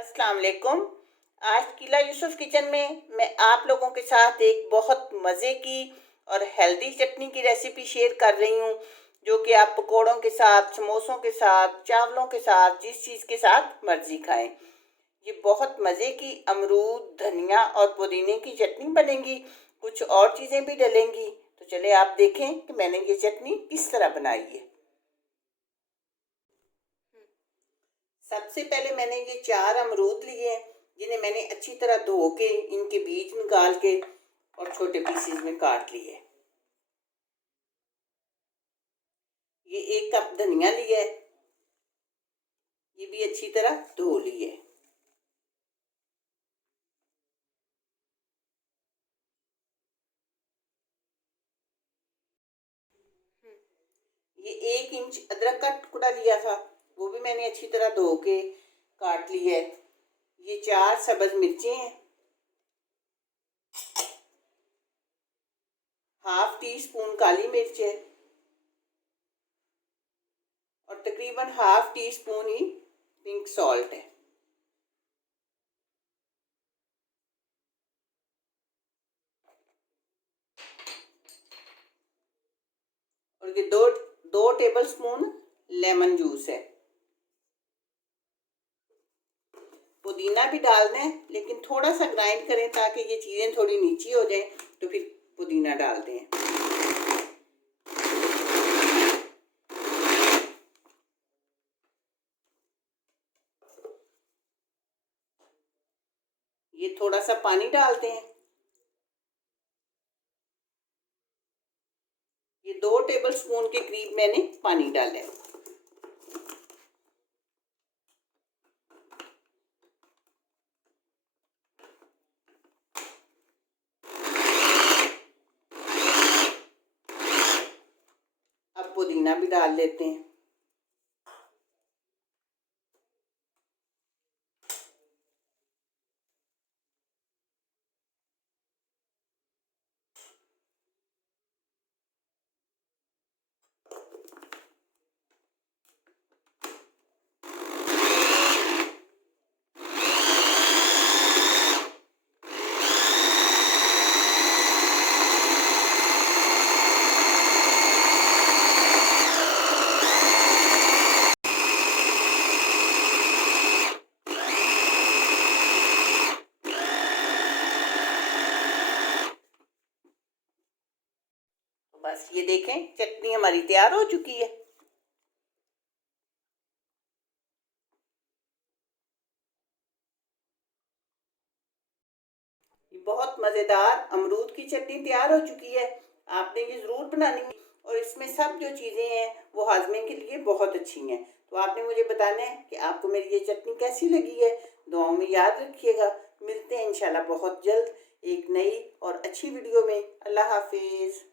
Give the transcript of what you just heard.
अस्सलाम वालेकुम। आज किला यूसुफ किचन में मैं आप लोगों के साथ एक बहुत मज़े की और हेल्दी चटनी की रेसिपी शेयर कर रही हूँ, जो कि आप पकोड़ों के साथ, समोसों के साथ, चावलों के साथ, जिस चीज़ के साथ मर्जी खाएं। ये बहुत मज़े की अमरूद, धनिया और पुदीने की चटनी बनेगी। कुछ और चीज़ें भी डलेंगी। तो चले आप देखें कि मैंने ये चटनी किस तरह बनाई है। सबसे पहले मैंने ये 4 अमरूद लिए हैं, जिन्हें मैंने अच्छी तरह धो के इनके बीज निकाल के और छोटे पीसेस में काट लिए। ये 1 कप धनिया लिया है, ये भी अच्छी तरह धो लिए। ये 1 इंच अदरक का टुकड़ा लिया था, वो भी मैंने अच्छी तरह धो के काट लिया है। ये 4 सब्ज मिर्चें हैं, ½ टी स्पून काली मिर्च है और तकरीबन ½ टी स्पून ही पिंक सॉल्ट है। और ये दो टेबल स्पून लेमन जूस है। पुदीना भी डालना है, लेकिन थोड़ा सा ग्राइंड करें ताकि ये चीज़ें थोड़ी नीची हो जाएं, तो फिर पुदीना डालते हैं। ये थोड़ा सा पानी डालते हैं। ये 2 टेबल स्पून के करीब मैंने पानी डाला है। अब पुदीना भी डाल लेते हैं। बस ये देखें, चटनी हमारी तैयार हो चुकी है। ये बहुत मज़ेदार अमरूद की चटनी तैयार हो चुकी है। आपने ये ज़रूर बनानी है और इसमें सब जो चीज़ें हैं वो हाजमे के लिए बहुत अच्छी हैं। तो आपने मुझे बताना है कि आपको मेरी ये चटनी कैसी लगी है। दुआओं में याद रखिएगा। मिलते हैं इंशाल्लाह बहुत जल्द एक नई और अच्छी वीडियो में। अल्लाह हाफिज़।